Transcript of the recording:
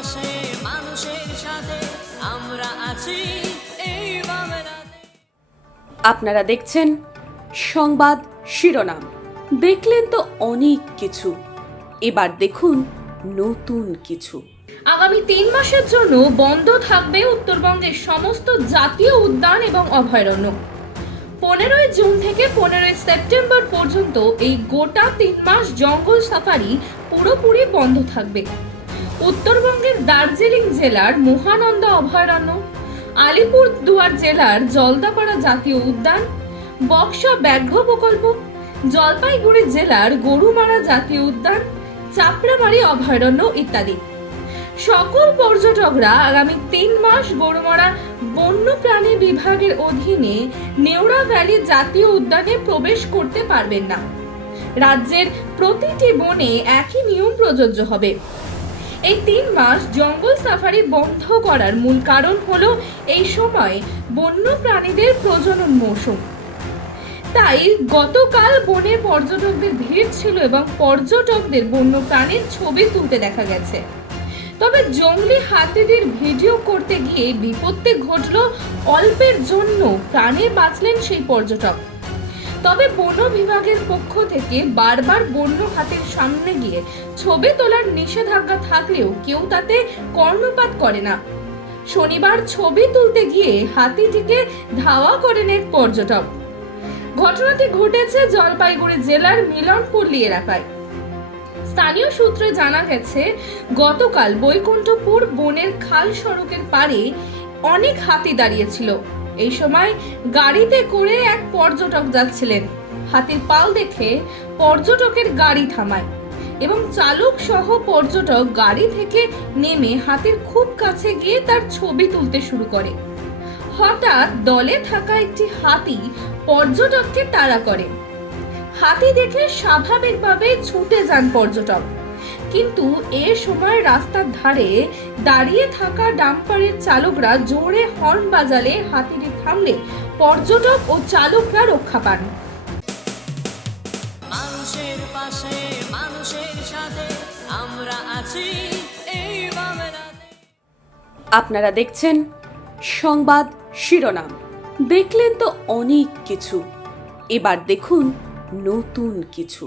পাশে মানুষের সাথে আমরা আছি। এই আপনারা দেখছেন সংবাদ শিরোনাম। দেখলেন তো অনেক কিছু। এবার দেখুন নতুন কিছু। আগামী তিন মাসের জন্য বন্ধ থাকবে উত্তরবঙ্গের সমস্ত জাতীয় উদ্যান এবং অভয়ারণ্য। পনেরোই জুন থেকে পনেরোই সেপ্টেম্বর পর্যন্ত এই গোটা তিন মাস জঙ্গল সাফারি পুরোপুরি বন্ধ থাকবে। উত্তরবঙ্গের দার্জিলিং জেলার মহানন্দা অভয়ারণ্য, আলিপুর দুয়ার জেলার জলদাপাড়া জাতীয় উদ্যান, বক্সা ব্যাঘ্র প্রকল্প, জলপাইগুড়ি জেলার গরুমারা জাতীয় উদ্যান চাপড়ামারি অভয়ারণ্য ইত্যাদি। সকল পর্যটকরা আগামী তিন মাস গরুমারা বন্যপ্রাণী বিভাগের অধীনে নেওড়া ভ্যালি জাতীয় উদ্যানে প্রবেশ করতে পারবেন না। রাজ্যের প্রতিটি বনে একই নিয়ম প্রযোজ্য হবে। এই তিন মাস জঙ্গল সাফারি বন্ধ করার মূল কারণ হলো এই সময় বন্য প্রাণীদের প্রজনন মৌসুম। তাই গতকাল বনে পর্যটকদের ভিড় ছিল এবং পর্যটকদের বন্য প্রাণীর ছবি তুলতে দেখা গেছে। তবে জঙ্গলি হাতিদের ভিডিও করতে গিয়ে বিপত্তি ঘটল অল্পের জন্য। প্রাণে বাঁচলেন সেই পর্যটক। তবে বন বিভাগের পক্ষ থেকে বারবার বন্য হাতির সামনে গিয়ে ছবি তোলার নিষেধাজ্ঞা থাকলেও কেউ তাতে কর্ণপাত করে না। শনিবার ছবি তুলতে গিয়ে হাতিটিকে ধাওয়া করেন এক পর্যটক। ঘটনাটি ঘটেছে জলপাইগুড়ি জেলার মিলনপল্লী এলাকায়। স্থানীয় সূত্রে জানা গেছে, গতকাল বৈকুণ্ঠপুর বনের খাল সড়কের পাড়ে অনেক হাতি দাঁড়িয়েছিল। এই সময় গাড়িতে করে এক পর্যটক যাচ্ছিলেন। হাতির পাল দেখে পর্যটকের গাড়ি থামায় এবং চালক সহ পর্যটক গাড়ি থেকে নেমে হাতির খুব কাছে গিয়ে তার ছবি তুলতে শুরু করে। হঠাৎ দলে থাকা একটি হাতি পর্যটককে তাড়া করে। হাতি দেখে স্বাভাবিকভাবে ছুটে যান পর্যটক। কিন্তু এ সময় রাস্তার ধারে দাঁড়িয়ে থাকা ডাম্পারের চালকরা জোরে হর্ন বাজালে হাতিটি থামলে পর্যটক ও চালকরা রক্ষা পান। মানুষের পাশে মানুষের সাথে আমরা আছি এই আপনারা দেখছেন সংবাদ শিরোনাম। দেখলেন তো অনেক কিছু। এবার দেখুন নতুন কিছু।